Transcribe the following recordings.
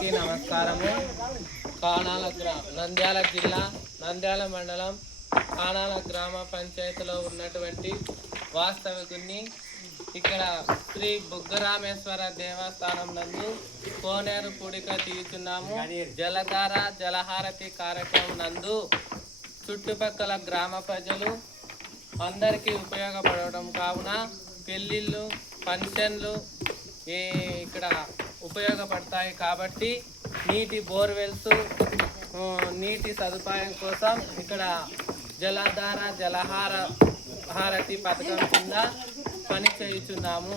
అందరికీ నమస్కారము. నంద్యాల జిల్లా నంద్యాల మండలం కానాల గ్రామ పంచాయతీలో ఉన్నటువంటి వాస్తవికుని ఇక్కడ శ్రీ బుగ్గరామేశ్వర దేవస్థానం నందు కోనేరు పూడిక తీయుచున్నాము. జలధార జలహారతి కార్యక్రమం నందు చుట్టుపక్కల గ్రామ ప్రజలు అందరికీ ఉపయోగపడడం కావున పెళ్ళిళ్ళు ఫంక్షన్లు ఇక్కడ ఉపయోగపడతాయి కాబట్టి నీటి బోర్వెల్స్ నీటి సదుపాయం కోసం ఇక్కడ జలధార జలహారతి పథకం కింద పని చేయుచున్నాము.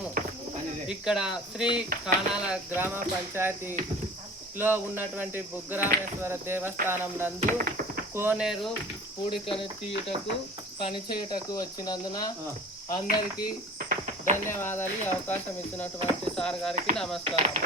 ఇక్కడ శ్రీ కానాల గ్రామ పంచాయతీలో ఉన్నటువంటి బుగ్గరామేశ్వర దేవస్థానం నందు కోనేరు పూడికను తీయుటకు పనిచేయుటకు వచ్చినందున అందరికీ ధన్యవాదాలు. అవకాశం ఇచ్చినటువంటి సార్ గారికి నమస్కారం.